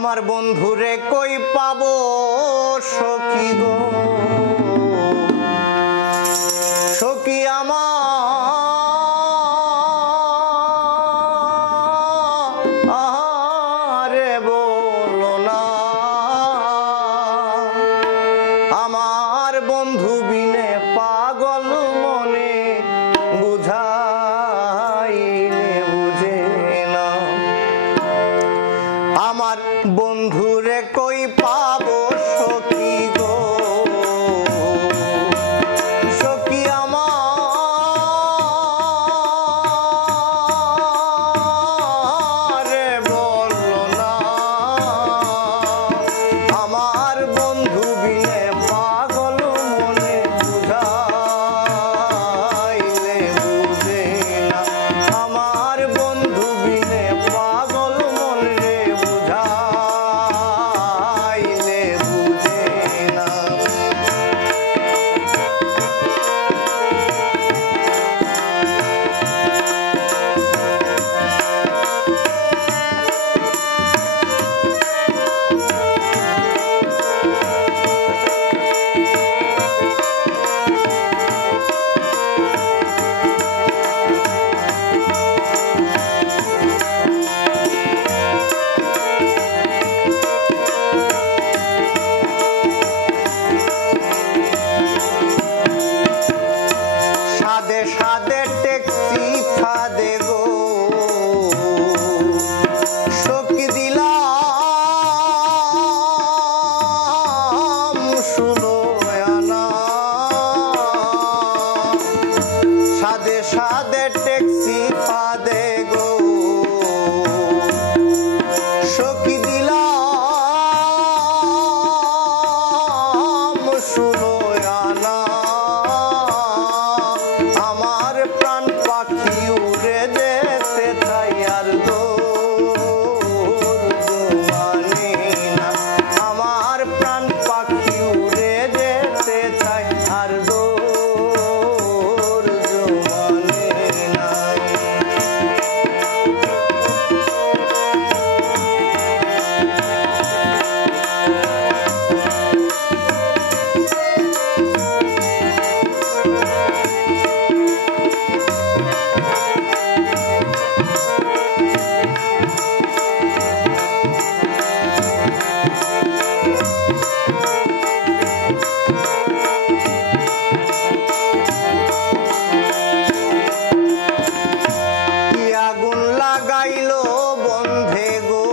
আমার বন্ধুরে কই পাবো সখী গো সখী আমারে বলো না আমার বন্ধু বিনে পাগল মনে বুঝাইলে বুঝে না আমার বন্ধুরে কই পাবো সখী গো সখী আমারে বলো না আমার বন্ধু বিনে পাগল মনে বুঝাইলে বুঝে না আমার বন্ধু বিনে পাগল মনে বুঝাইলে বুঝে না সাদে সাদে ট্যাক্সি ফাদে গো সখী দিলাম শুনো আনা সাদে সাদে ট্যাক্সি ফাদে গো সখী দিলাম শুনো আনা আমার প্রাণ পাখি উড়ে যেতে চাই আর মানে না আমার প্রাণ পাখি উড়ে যেতে চাই আর মানে না আগুন লাগাইলো বন্ধে গো